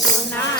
not.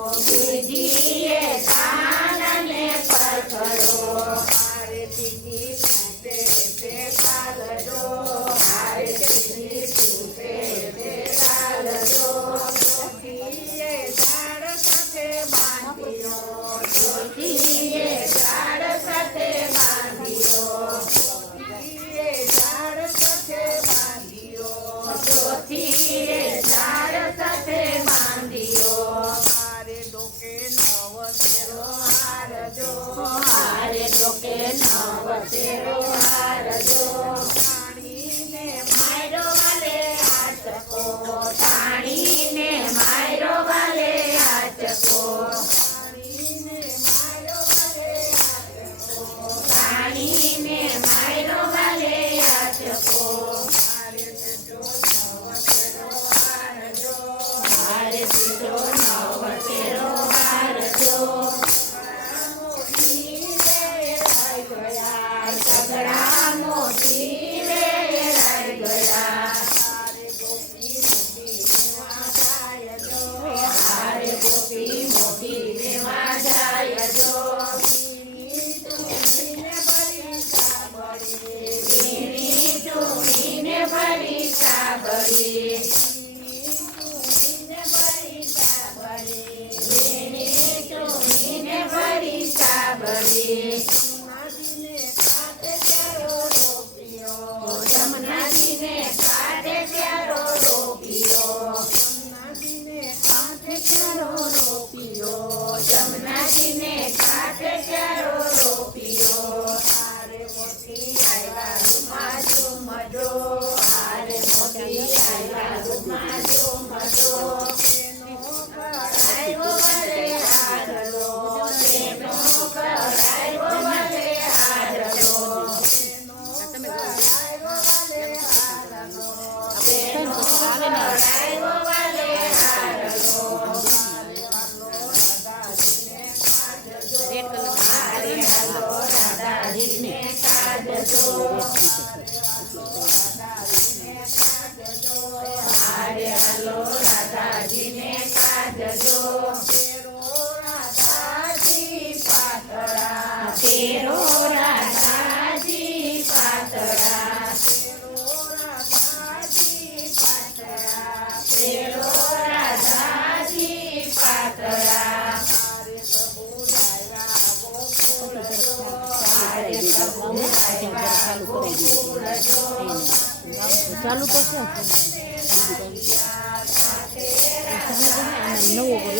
વચે રોહારજો કરે જજો શેરોના તાજી પાતળા. શેરોના તાજી પાતળા. ચાલુ તો no over.